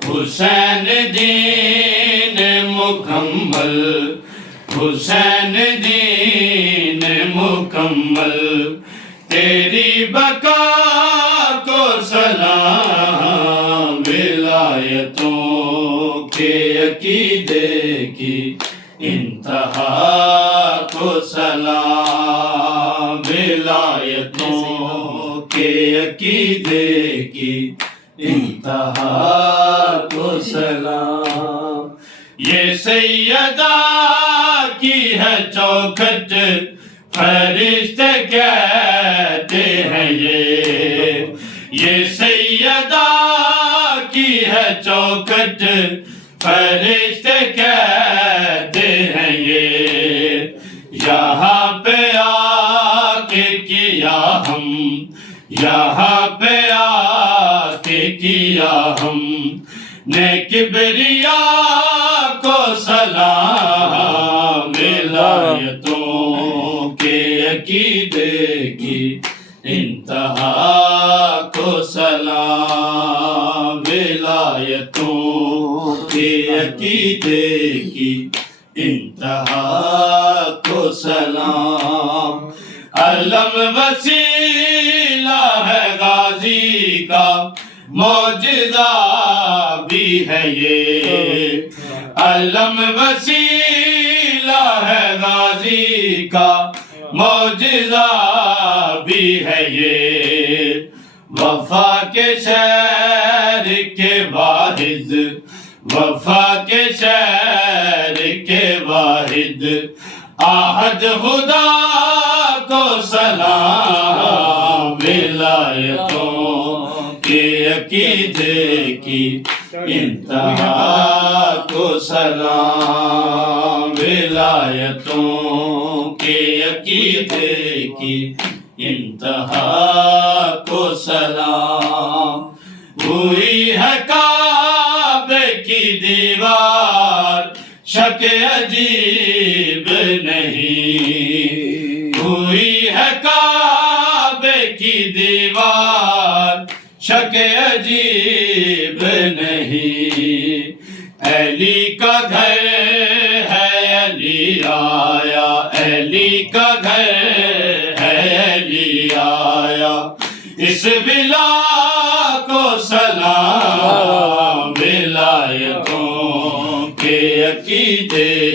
حسین دین مکمل، حسین دین مکمل، تیری بقا کو سلام، ولایتوں کے عقیدے کی انتہا کو سلام، ولایتوں کے عقیدے کی انتہا کو سلام۔ یہ سیدہ کی ہے چوکھٹ، فرشتے کہتے ہیں یہ سیدہ کی ہے چوکھٹ، فرشتے کہتے ہیں یہاں پہ آ کے کیا ہم، یہاں پہ آ کے کیا ہم نے کبریا کو سلام، ولایتوں کے عقیدے کی انتہا کو سلام، ولایتوں کے عقیدے کی انتہا کو سلام۔ علم وسیلہ ہے غازی کا، معجزہ بھی ہے یہ، علم وسیلہ ہے غازی کا، معجزہ بھی ہے یہ، وفا کے شہر کے واحد، وفا کے شہر کے واحد، آہد خدا کو سلام، ولایتوں کے عقیدے کی انتہا کو سلام، ولایتوں کے عقیدے کی انتہا کو سلام۔ ہوئی ہے کعبے کی دیوار، شک عجیب نہیں، ہوئی ہے کعبے کی دیوار، شک عجیب نہیں، علی کا گھر ہے علی آیا، علی کا گھر ہے علی آیا، اس بلا